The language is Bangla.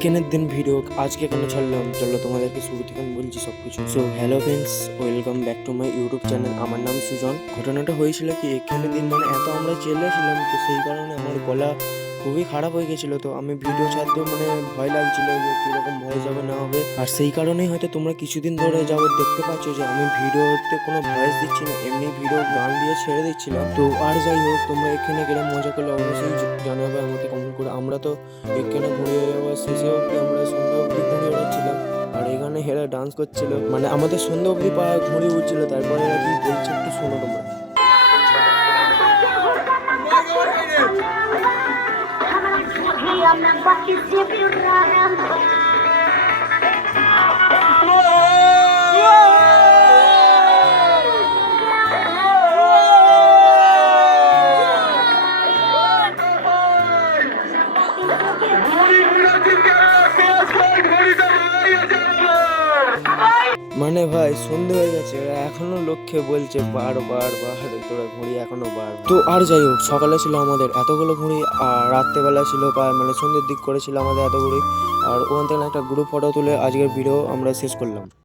এক্কেনের দিন ভিডিও আজকে কেন ছাড়লাম, চলো তোমাদেরকে শুরু থেকে আমি বলছি সব কিছু। So hello friends, welcome back to my YouTube channel. আমার নাম সুজন। ঘটনাটা হয়েছিল কি, এক্কেনের দিন মানে এত আমরা চেলেছিলাম, তো সেই কারণে আমার গলা খুবই খারাপ হয়ে গেছিলো। তো আমি ভিডিও ছাড়তেও মানে ভয় লাগছিল যে কীরকম ভয়েস হবে না হবে। আর সেই কারণেই হয়তো তোমরা কিছুদিন ধরে যাবত দেখতে পাচ্ছ যে আমি ভিডিওতে কোনো ভয়েস দিচ্ছি না, এমনি ভিডিও গান দিয়ে ছেড়ে দিচ্ছিলাম। তো আর যাই হোক, তোমরা এখানে কিরম মজা করলে অবশ্যই জানাবে আমাকে কমেন্ট করে। আমরা তো এখানে ঘুরে যাওয়ার শেষে অবধি আমরা সন্ধ্যা অবধি ঘুরে বেড়াচ্ছিলাম, আর এখানে হেরা ডান্স করছিল, মানে আমাদের সন্ধ্যা অবধি পা ঘুরে উঠছিল। তারপরে এরা কি বলছে একটু শোনো তোমরা। মানে ভাই সন্ধে হয়ে গেছে, এরা এখনো লক্ষ্যে বলছে বারবার তোরা ঘুড়ি এখনো বার। তো আর যাই হোক, সকালে ছিল আমাদের এতগুলো ঘুড়ি, আর রাত্রেবেলা ছিল প্রায় মানে সন্ধ্যের দিক করেছিল আমাদের এত ঘুড়ি। আর ওখান থেকে একটা গ্রুপ ফটো তুলে আজকের ভিডিও আমরা শেষ করলাম।